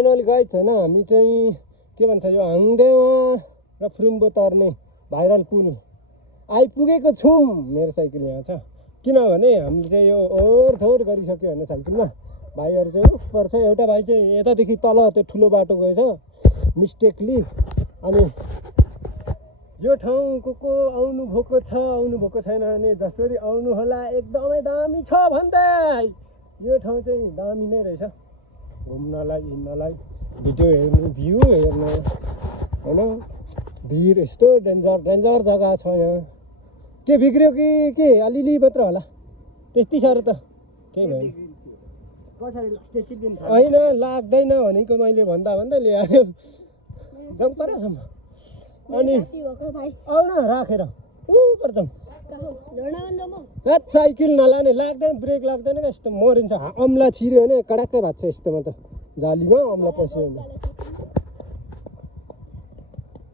Final guys होइन हामी चाहिँ के भन्छ यो हाङदेवा र फुरुम्बो तर्ने भाइरल पुल आइपुगेको छौँ। मेरो साइकल यहाँ छ किनभने हामीले चाहिँ यो ओहोरथोर गरिसक्यो होइन साइकलमा। भाइहरू चाहिँ उपर छ, एउटा भाइ चाहिँ यतादेखि तल त्यो ठुलो बाटो गएछ मिस्टेकली। अनि यो ठाउँ को आउनु भएको छ आउनु भएको छैन भने जसरी आउनु होला, एकदमै दामी छ भन्दै। यो ठाउँ चाहिँ दामी नै रहेछ घुम्नलाई हिँड्नलाई, भिडियो हेर्नु, भ्यू हेर्नु होइन। भिड यस्तो डेन्जर जग्गा छ यहाँ। के बिग्रियो कि के अलिअलि मात्र होला, त्यति साह्रो त केही भयो होइन। लाग्दैन भनेको मैले भन्दा ल्यायो जम्परासम्म। अनि आउन राखेर उपर जाउँ। साइकल नलाने लाग्दैन, ब्रेक लाग्दैन क्या, यस्तो मरिन्छ। अम्ला छिर्यो भने कडाक्कै भएको छ यस्तोमा त, जालीमा अम्ला पस्यो भने।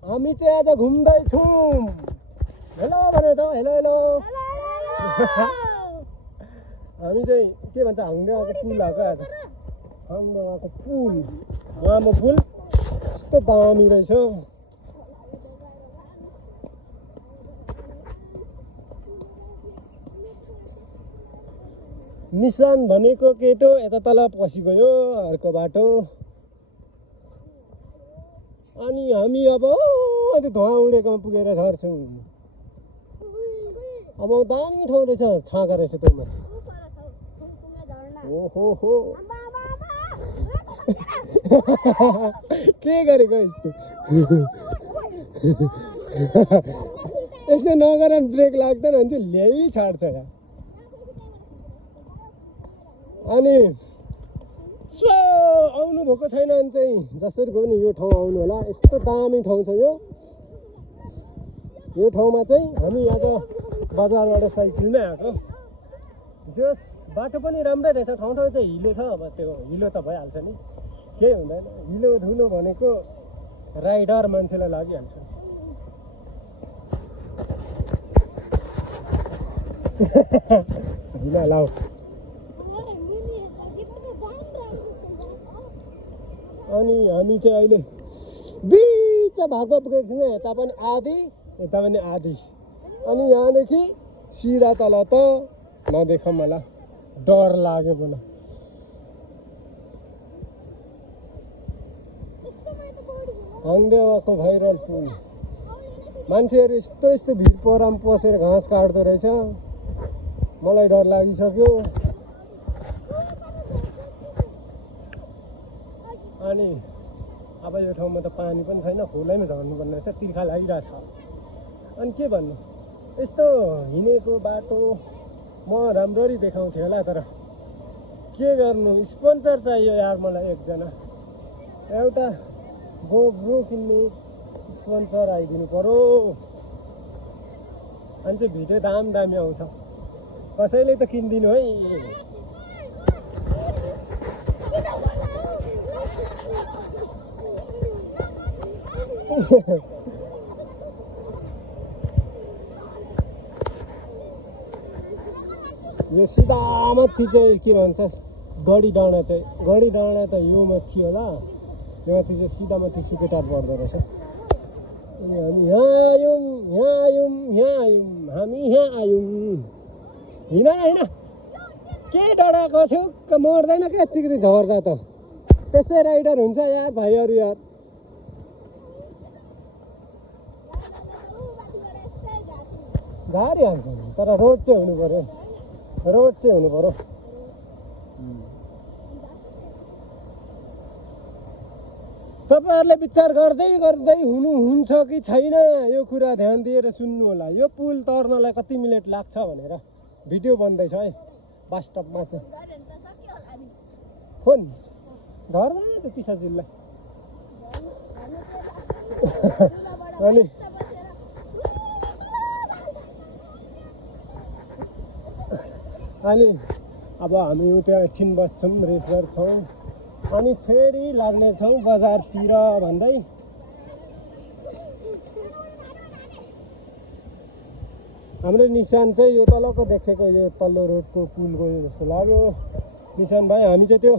हामी चाहिँ आज घुम्दैछौँ। हेलो भने त हेलो हेलो। हामी चाहिँ के भन्छ हाङदेवाको पुल आएको आज। हाङदेवाको पुल, लामो पुल यस्तो दामी रहेछ। निशान भनेको केटो यता तल पसिगयो अर्को बाटो। अनि हामी अब अहिले धुवा उडेकोमा पुगेर झर्छौँ। अब दामी ठाउँ रहेछ, छाँगा रहेछ त्यो माथि। ओहो हो के गरेको यस्तो यसो नगर ब्रेक लाग्दैन भने चाहिँ ल्याइ छाड्छ यहाँ। अनि सो आउनु भएको छैन भने चाहिँ जसरी गयो भने यो ठाउँ आउनु होला। यस्तो दामी ठाउँ छ यो ठाउँमा चाहिँ हामी आज बजारबाट साइकलमै आएको। जस बाटो पनि राम्रै रहेछ, ठाउँ चाहिँ हिलो छ। अब त्यो हिलो त भइहाल्छ नि, केही हुँदैन। हिलो धुनु भनेको राइडर मान्छेलाई लागिहाल्छ। हिलो लाऊ। अनि हामी चाहिँ अहिले बिच भागमा पुगेको छौँ। यता पनि आधी यता पनि आधी। अनि यहाँदेखि सिधा तल त नदेख मलाई, डर लाग्यो मलाई। हाङदेवाको भाइरल पुल, मान्छेहरू यस्तो भिड पराम पसेर घाँस काट्दो रहेछ। मलाई डर लागिसक्यो। अनि अब यो ठाउँमा त पानी पनि छैन, खोलैमा झर्नुपर्ने रहेछ, तिर्खा लागिरहेछ। अनि के भन्नु, यस्तो हिँडेको बाटो म राम्ररी देखाउँथेँ होला, तर के गर्नु, स्पोन्सर चाहियो यार मलाई एकजना। एउटा गोब्रो किन्ने स्पोन्सर आइदिनु पर्यो। अनि चाहिँ भिडियो दामी आउँछ। कसैले त किनिदिनु है। यो सिधा माथि चाहिँ के भन्छ गढी डाँडा चाहिँ, गढी डाँडा त यो माथि होला, यो माथि चाहिँ सिधा माथि सुकेटार पर्दो रहेछ। अनि हामी यहाँ आयौँ हामी यहाँ आयौँ। हिँड के डराएको छु, मर्दैन क्या यत्तिकै झर्दा त। त्यसै राइडर हुन्छ यार भाइहरू यार। झारिहाल्छ तर रोड चाहिँ हुनु पर्यो, रोड चाहिँ हुनु पर्यो। तपाईँहरूले विचार गर्दै हुनुहुन्छ कि छैन, यो कुरा ध्यान दिएर सुन्नु होला। यो पुल तर्नलाई कति मिनट लाग्छ भनेर भिडियो बन्दैछ है वास्तवमा चाहिँ। फोन झर्दैन त्यति सजिलो। अनि अब हामी उता एकछिन बस्छौँ, रेस्ट गर्छौँ, अनि फेरि लाग्नेछौँ बजारतिर भन्दै। हाम्रो निशान चाहिँ यो तलको देखेको यो तल्लो रोडको पुलको जस्तो लाग्यो निशान भाइ। हामी चाहिँ त्यो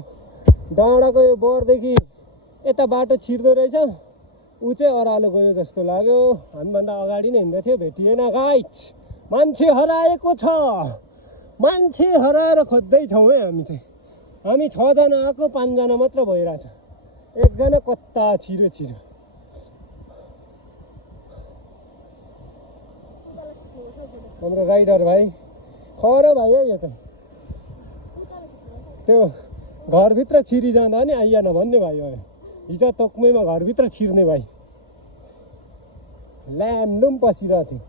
डाँडाको यो बरदेखि यता बाटो छिर्दो रहेछ, ऊ चाहिँ ओह्रालो गयो जस्तो लाग्यो। हामीभन्दा अगाडि नै हिँड्दै थियो, भेटिएन गाइस। मान्छे हराएको छ, मान्छे हराएर खोज्दैछौँ है हामी चाहिँ। हामी 6 जना आएको, 5 जना मात्र भइरहेछ। एकजना कता छिरो छिरो। हाम्रो राइडर भाइ खरो भाइ है यो चाहिँ। त्यो घरभित्र छिरिजाँदा नि आइएन भन्ने भाइ हो। हिजो तोक्मैमा घरभित्र छिर्ने भाइ ल्याम्लुम पसिरहेको थियो।